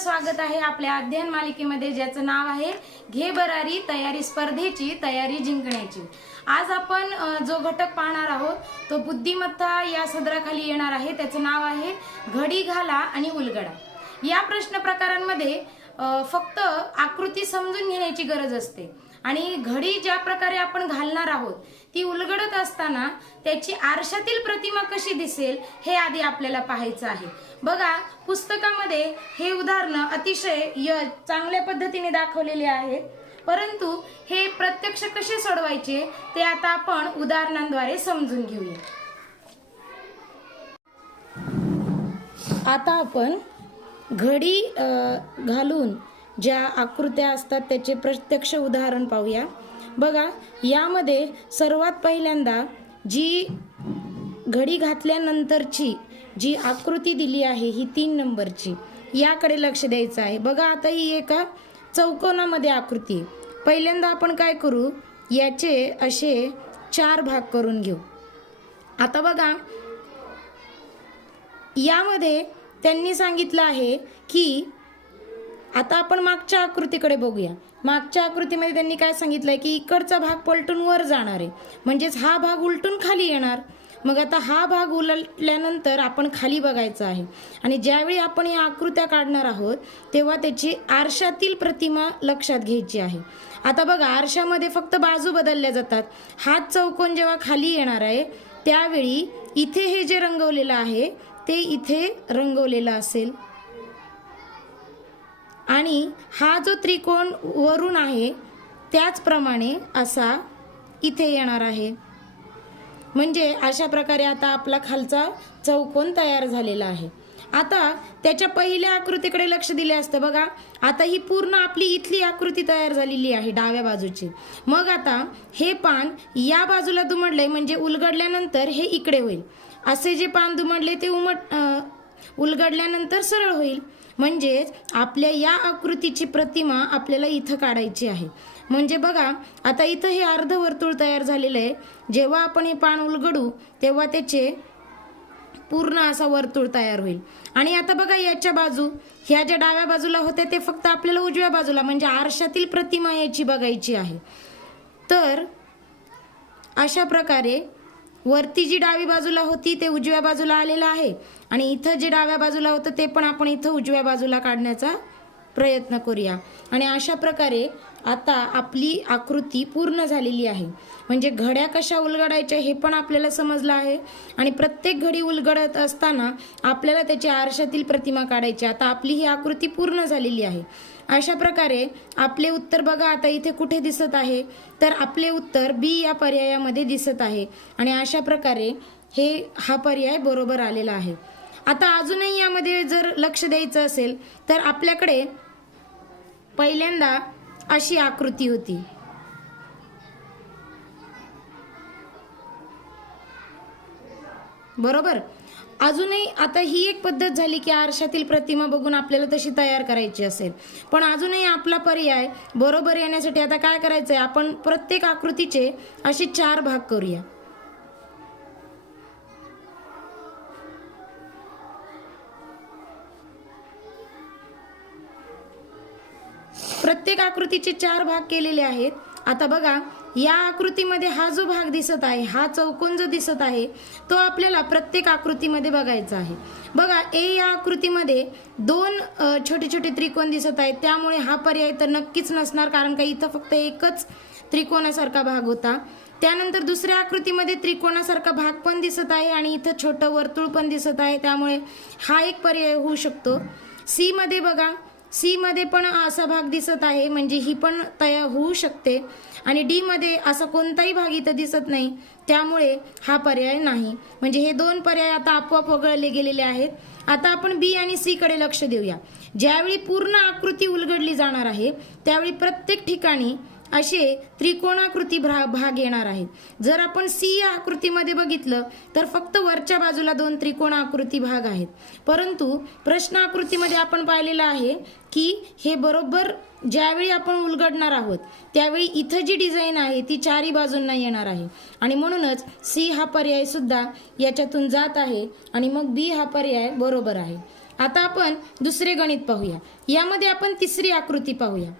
स्वागत आहे आपल्या अध्ययन मालिकेमध्ये ज्याचं नाव आहे घे बरारी तयारी स्पर्धेची तयारी जिंकण्याची. आज आपण जो घटक पाहणार आहोत तो बुद्धिमत्ता या सदराखाली येणार आहे. त्याचं नाव आहे घडी घाला आणि उलगडा. या प्रश्न प्रकारांमध्ये फक्त आकृती समजून घेण्याची गरज असते. आणि घडी ज्या प्रकारे आपण घालणार आहोत ती उलगडत असताना त्याची आरशातील प्रतिमा कशी दिसेल हे आधी आपल्याला पाहायचं आहे. बघा पुस्तकामध्ये हे उदाहरण अतिशय य चांगल्या पद्धतीने दाखवलेले आहेत. परंतु हे प्रत्यक्ष कसे सोडवायचे ते आता आपण उदाहरणांद्वारे समजून घेऊया. आता आपण घडी घालून ज्या आकृत्या असतात त्याचे प्रत्यक्ष उदाहरण पाहूया. बघा यामध्ये सर्वात पहिल्यांदा जी घडी घातल्यानंतरची जी आकृती दिली आहे ही तीन नंबरची. याकडे लक्ष द्यायचं आहे. बघा आता ही एका चौकोनामध्ये आकृती आहे. पहिल्यांदा आपण काय करू? याचे असे चार भाग करून घेऊ. आता बघा यामध्ये त्यांनी सांगितलं आहे की आता आपण मागच्या आकृतीकडे बघूया. मागच्या आकृतीमध्ये त्यांनी काय सांगितलंय की इकडचा भाग पलटून वर जाणार आहे. म्हणजेच हा भाग उलटून खाली येणार. मग आता हा भाग उलटल्यानंतर आपण खाली बघायचा आहे. आणि ज्यावेळी आपण या आकृत्या काढणार आहोत तेव्हा त्याची आरशातील प्रतिमा लक्षात घ्यायची आहे. आता बघा आरशामध्ये फक्त बाजू बदलल्या जातात. हात चौकोन जेव्हा खाली येणार आहे त्यावेळी इथे हे जे रंगवलेलं आहे ते इथे रंगवलेलं असेल. आणि हा जो त्रिकोण वरून आहे त्याचप्रमाणे असा इथे येणार आहे. म्हणजे अशा प्रकारे आता आपला खालचा चौकोन तयार झालेला आहे. आता त्याच्या पहिल्या आकृतीकडे लक्ष दिले असतं बघा. आता ही पूर्ण आपली इथली आकृती तयार झालेली आहे डाव्या बाजूची. मग आता हे पान या बाजूला दुमडले म्हणजे उलगडल्यानंतर हे इकडे होईल. असे जे पान दुमडले ते उमट उलगडल्यानंतर सरळ होईल. म्हणजेच आपल्या या आकृतीची प्रतिमा आपल्याला इथं काढायची आहे. म्हणजे बघा आता इथं हे अर्धवर्तुळ तयार झालेलं आहे. जेव्हा आपण हे पान उलगडू तेव्हा त्याचे पूर्ण असा वर्तुळ तयार होईल. आणि आता बघा याच्या बाजू ह्या ज्या डाव्या बाजूला होत्या ते फक्त आपल्याला उजव्या बाजूला म्हणजे आरशातील प्रतिमा याची बघायची आहे. तर अशा प्रकारे वरती जी डावी बाजूला होती ते उजव्या बाजूला आलेलं आहे. आणि इथं जे डाव्या बाजूला होतं ते पण आपण इथं उजव्या बाजूला काढण्याचा प्रयत्न करूया. आणि अशा प्रकारे आता आपली आकृती पूर्ण झालेली आहे. म्हणजे घड्या कशा उलगडायच्या हे पण आपल्याला समजलं आहे. आणि प्रत्येक घडी उलगडत असताना आपल्याला त्याची आरशातील प्रतिमा काढायची आता आपली ही आकृती पूर्ण झालेली आहे. अशा प्रकारे आपले उत्तर बघा आता इथे कुठे दिसत आहे? तर आपले उत्तर बी या पर्यायामध्ये दिसत आहे. आणि अशा प्रकारे हे हा पर्याय बरोबर आलेला आहे. आता अजूनही यामध्ये जर लक्ष द्यायचं असेल तर आपल्याकडे पहिल्यांदा अशी आकृती होती. बरोबर? अजूनही आता ही एक पद्धत झाली की आरशातील प्रतिमा बघून आपल्याला तशी तयार करायची असेल. पण अजूनही आपला पर्याय बरोबर येण्यासाठी आता काय करायचं आहे आपण प्रत्येक आकृतीचे असे चार भाग करूया. प्रत्येक आकृतीचे चार भाग केलेले आहेत. आता बघा या आकृतीमध्ये हा जो भाग दिसत आहे हा चौकोन जो दिसत आहे तो आपल्याला प्रत्येक आकृतीमध्ये बघायचा आहे. बघा ए या आकृतीमध्ये दोन छोटे छोटे त्रिकोण दिसत आहेत. त्यामुळे हा पर्याय तर नक्कीच नसणार कारण का इथं फक्त एकच त्रिकोणासारखा भाग होता. त्यानंतर दुसऱ्या आकृतीमध्ये त्रिकोणासारखा भाग पण दिसत आहे आणि इथं छोटं वर्तुळ पण दिसत आहे. त्यामुळे हा एक पर्याय होऊ शकतो. सीमध्ये बघा सी मध्ये पण असा भाग दिसत आहे म्हणजे ही पण तयार होऊ शकते. आणि डी मध्ये असा कोणताही भाग इथं दिसत नाही त्यामुळे हा पर्याय नाही. म्हणजे हे दोन पर्याय आता आपोआप वगळले गेलेले आहेत. आता आपण बी आणि सी कडे लक्ष देऊया. ज्यावेळी पूर्ण आकृती उलगडली जाणार आहे त्यावेळी प्रत्येक ठिकाणी असे त्रिकोणाकृती भा भाग येणार आहेत. जर आपण सी या आकृतीमध्ये बघितलं तर फक्त वरच्या बाजूला दोन त्रिकोणाकृती भाग आहेत. परंतु प्रश्न आकृतीमध्ये आपण पाहिलेलं आहे की हे बरोबर ज्यावेळी आपण उलगडणार आहोत त्यावेळी इथं जी डिझाईन आहे ती चारी बाजूंना येणार आहे. आणि म्हणूनच सी हा पर्याय सुद्धा याच्यातून जात आहे आणि मग बी हा पर्याय बरोबर आहे. आता आपण दुसरे गणित पाहूया. यामध्ये आपण तिसरी आकृती पाहूया.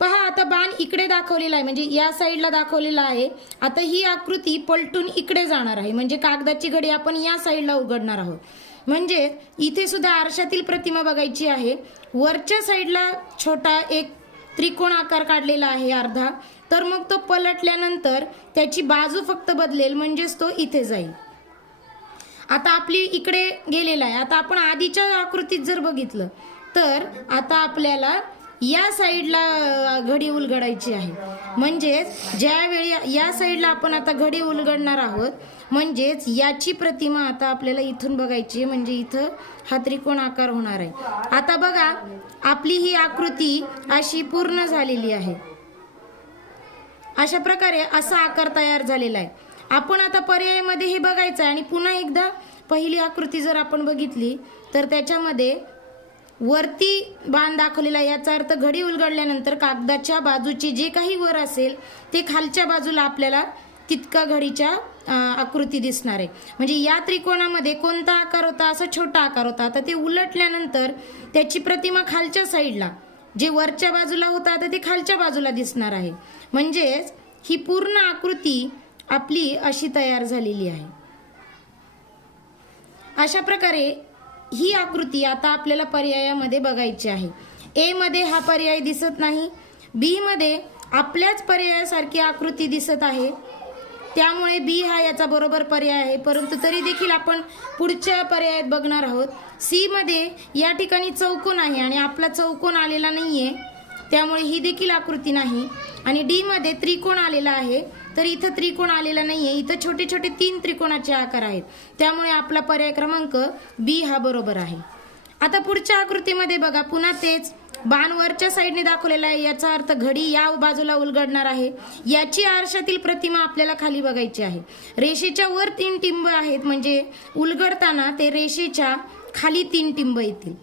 पहा आता बाण इकडे दाखवलेला आहे म्हणजे या साईडला दाखवलेला आहे. आता ही आकृती पलटून इकडे जाणार आहे म्हणजे कागदाची घडी आपण या साईडला उघडणार आहोत. म्हणजे इथे सुद्धा आरशातील प्रतिमा बघायची आहे. वरच्या साईडला छोटा एक त्रिकोण आकार काढलेला आहे अर्धा. तर मग तो पलटल्यानंतर त्याची बाजू फक्त बदलेल म्हणजेच तो इथे जाईल. आता आपली इकडे गेलेला आहे. आता आपण आधीच्या आकृतीत जर बघितलं तर आता आपल्याला या साईडला घडी उलगडायची आहे. म्हणजेच ज्यावेळी या साईडला आपण आता घडी उलगडणार आहोत म्हणजेच याची प्रतिमा आता आपल्याला इथून बघायची आहे म्हणजे इथं हा त्रिकोण आकार होणार आहे. आता बघा आपली ही आकृती अशी पूर्ण झालेली आहे. अशा प्रकारे असा आकार तयार झालेला आहे. आपण आता पर्यायामध्ये हे बघायचं आहे आणि पुन्हा एकदा पहिली आकृती जर आपण बघितली तर त्याच्यामध्ये वरती बाण दाखवलेला याचा अर्थ घडी उलगडल्यानंतर कागदाच्या बाजूची जे काही वर असेल ते खालच्या बाजूला आपल्याला तितका घडीच्या आकृती दिसणार आहे. म्हणजे या त्रिकोणामध्ये कोणता आकार होता असा छोटा आकार होता. आता ते उलटल्यानंतर त्याची प्रतिमा खालच्या साईडला जे वरच्या बाजूला होता आता ते खालच्या बाजूला दिसणार आहे. म्हणजेच ही पूर्ण आकृती आपली अशी तयार झालेली आहे. अशा प्रकारे ही आकृती आता आपल्याला पर्यायामध्ये बघायची आहे. ए मध्ये हा पर्याय दिसत नाही. बी मध्ये आपल्याच पर्यायासारखी आकृती दिसत आहे. त्यामुळे बी हा याचा बरोबर पर्याय आहे. परंतु तरी देखील आपण पुढच्या पर्यायात बघणार आहोत. सीमध्ये या ठिकाणी चौकोन आहे आणि आपला चौकोन आलेला नाही आहे त्यामुळे ही देखील आकृती नाही. आणि डीमध्ये त्रिकोण आलेला आहे. तर इथं त्रिकोण आलेला नाहीये. इथं छोटे छोटे तीन त्रिकोणाचे आकार आहेत. त्यामुळे आपला पर्याय क्रमांक बी हा बरोबर आहे. आता पुढच्या आकृतीमध्ये बघा. पुन्हा तेच बाण वरच्या साईडने दाखवलेला आहे. याचा अर्थ घडी या बाजूला उलगडणार आहे. याची आरशातील प्रतिमा आपल्याला खाली बघायची आहे. रेषेच्या वर तीन टिंब आहेत. म्हणजे उलगडताना ते रेषेच्या खाली तीन टिंब येतील.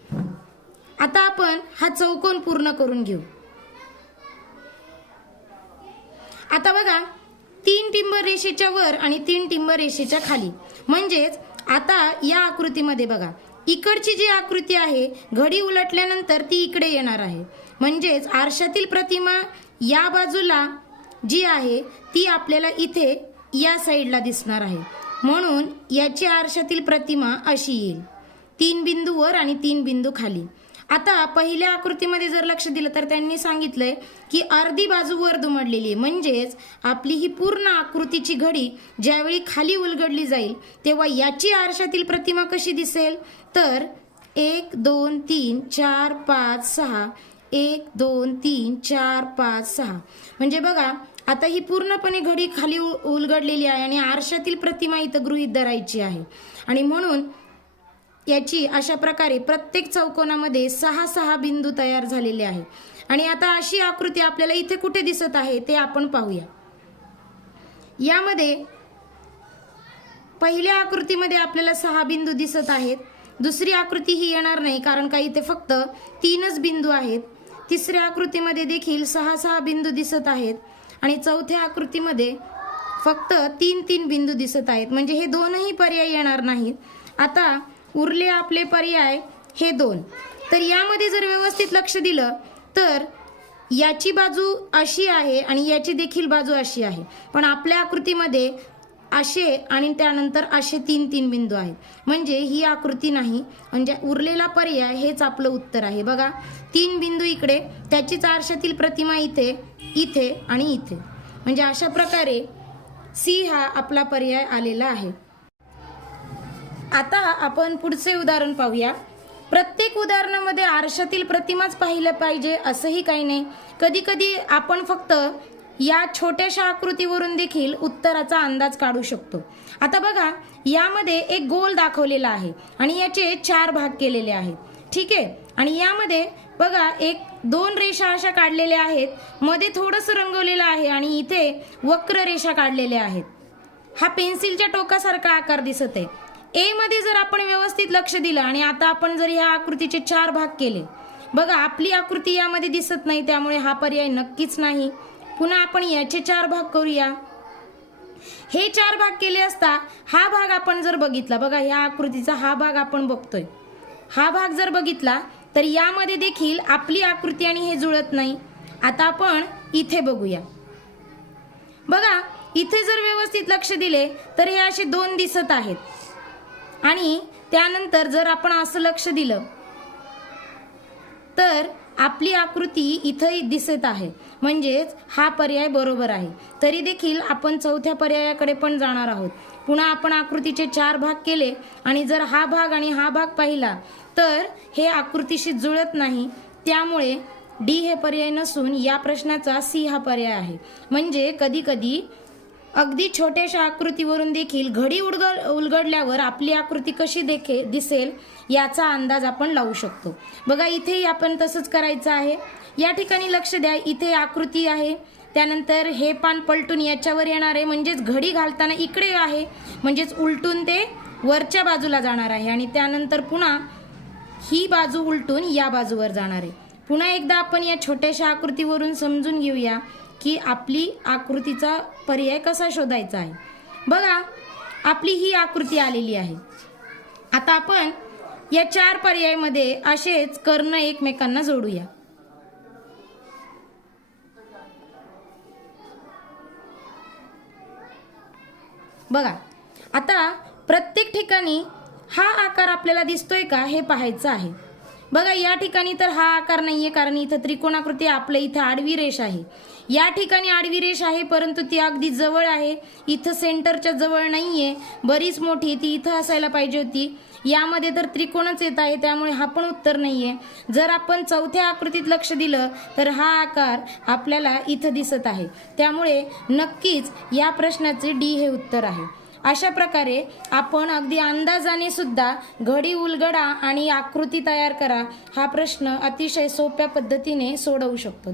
आता आपण हा चौकोन पूर्ण करून घेऊ. आता बघा. तीन टिंबर रेषेच्या वर आणि तीन टिंबर रेषेच्या खाली. म्हणजेच आता या आकृतीमध्ये बघा. इकडची जी आकृती आहे घडी उलटल्यानंतर ती इकडे येणार आहे. म्हणजेच आरशातील प्रतिमा या बाजूला जी आहे ती आपल्याला इथे या साईडला दिसणार आहे. म्हणून याची आरशातील प्रतिमा अशी येईल. तीन बिंदू वर आणि तीन बिंदू खाली. आता पहिल्या आकृतीमध्ये जर लक्ष दिलं तर त्यांनी सांगितलंय की अर्धी बाजू वर दुमडलेली आहे. म्हणजेच आपली ही पूर्ण आकृतीची घडी ज्यावेळी खाली उलगडली जाईल तेव्हा याची आरशातील प्रतिमा कशी दिसेल? तर एक दोन तीन चार पाच सहा. एक दोन तीन चार पाच सहा. म्हणजे बघा आता ही पूर्णपणे घडी खाली उ- उलगडलेली आहे आणि आरशातील प्रतिमा इथं गृहीत धरायची आहे. आणि म्हणून याची अशा प्रकारे प्रत्येक चौकोनामध्ये सहा सहा बिंदू तयार झालेले आहेत आणि आता अशी आकृती आपल्याला इथे कुठे दिसत आहे ते आपण पाहूया. यामध्ये पहिल्या आकृतीमध्ये आपल्याला सहा बिंदू दिसत आहेत. दुसरी आकृती ही येणार नाही कारण का इथे फक्त तीनच बिंदू आहेत. तिसऱ्या आकृतीमध्ये देखील सहा सहा बिंदू दिसत आहेत. आणि चौथ्या आकृतीमध्ये फक्त तीन तीन बिंदू दिसत आहेत. म्हणजे हे दोनही पर्याय येणार नाहीत. आता उरले आपले पर्याय हे दोन. तर यामध्ये जर व्यवस्थित लक्ष दिलं तर याची बाजू अशी आहे आणि याची देखील बाजू अशी आहे. पण आपल्या आकृतीमध्ये असे आणि त्यानंतर असे तीन तीन बिंदू आहेत. म्हणजे ही आकृती नाही. म्हणजे उरलेला पर्याय हेच आपलं उत्तर आहे. बघा तीन बिंदू इकडे त्याचीच आरशातील प्रतिमा इथे इथे आणि इथे. म्हणजे अशा प्रकारे सी हा आपला पर्याय आलेला आहे. आता आपण पुढचे उदाहरण पाहूया. प्रत्येक उदाहरणामध्ये आरशातील प्रतिमाच पाहिलं पाहिजे असंही काही नाही. कधीकधी आपण फक्त या छोट्याशा आकृतीवरून देखील उत्तराचा अंदाज काढू शकतो. आता बघा यामध्ये एक गोल दाखवलेला आहे आणि याचे चार भाग केलेले आहेत. ठीक आहे? आणि यामध्ये बघा एक दोन रेषा अशा काढलेल्या आहेत. मध्ये थोडंसं रंगवलेलं आहे आणि इथे वक्र रेषा काढलेल्या आहेत. हा पेन्सिलच्या टोकासारखा आकार दिसत आहे. ए मध्ये जर आपण व्यवस्थित लक्ष दिलं आणि आता आपण जर ह्या आकृतीचे चार भाग केले बघा आपली आकृती यामध्ये दिसत नाही त्यामुळे हा पर्याय नक्कीच नाही. पुन्हा आपण याचे चार भाग करूया. हे चार भाग केले असता हा भाग आपण जर बघितला बघा ह्या आकृतीचा हा भाग आपण बघतोय. हा भाग जर बघितला तर यामध्ये देखील आपली आकृती आणि हे जुळत नाही. आता आपण इथे बघूया. बघा इथे जर व्यवस्थित लक्ष दिले तर हे असे दोन दिसत आहेत. आणि त्यानंतर जर आपण असं लक्ष दिलं तर आपली आकृती इथंही दिसत आहे. म्हणजेच हा पर्याय बरोबर आहे. तरी देखील आपण चौथ्या पर्यायाकडे पण जाणार आहोत. पुन्हा आपण आकृतीचे चार भाग केले आणि जर हा भाग आणि हा भाग पाहिला तर हे आकृतीशी जुळत नाही. त्यामुळे डी हे पर्याय नसून या प्रश्नाचा सी हा पर्याय आहे. म्हणजे कधी कधी अगदी छोट्याशा आकृतीवरून देखील घडी उडग उलगडल्यावर आपली आकृती कशी देखे दिसेल याचा अंदाज आपण लावू शकतो. बघा इथेही आपण तसंच करायचं आहे. या ठिकाणी लक्ष द्या इथे आकृती आहे. त्यानंतर हे पान पलटून याच्यावर येणार आहे. म्हणजेच घडी घालताना इकडे आहे. म्हणजेच उलटून ते वरच्या बाजूला जाणार आहे. आणि त्यानंतर पुन्हा ही बाजू उलटून या बाजूवर जाणार आहे. पुन्हा एकदा आपण या छोट्याशा आकृतीवरून समजून घेऊया. की आपली आकृतीचा पर्याय कसा शोधायचा आहे. बघा आपली ही आकृती आलेली आहे. आता आपण या चार पर्यायमध्ये असेच कर्ण एकमेकांना जोडूया. बघा आता प्रत्येक ठिकाणी हा आकार आपल्याला दिसतोय का हे पाहायचं आहे. बघा या ठिकाणी तर हा आकार नाहीये कारण इथं त्रिकोणाकृती आपल्या इथं आडवी रेष आहे. या ठिकाणी आडवी रेष आहे परंतु ती अगदी जवळ आहे. इथं सेंटरच्या जवळ नाही आहे बरीच मोठी ती इथं असायला पाहिजे होती. यामध्ये तर त्रिकोणच येत आहे त्यामुळे हा पण उत्तर नाही आहे जर आपण चौथ्या आकृतीत लक्ष दिलं तर हा आकार आपल्याला इथं दिसत आहे. त्यामुळे नक्कीच या प्रश्नाचे डी हे उत्तर आहे. अशा प्रकारे आपण अगदी अंदाजाने सुद्धा घडी उलगडा आणि आकृती तयार करा हा प्रश्न अतिशय सोप्या पद्धतीने सोडवू शकतो.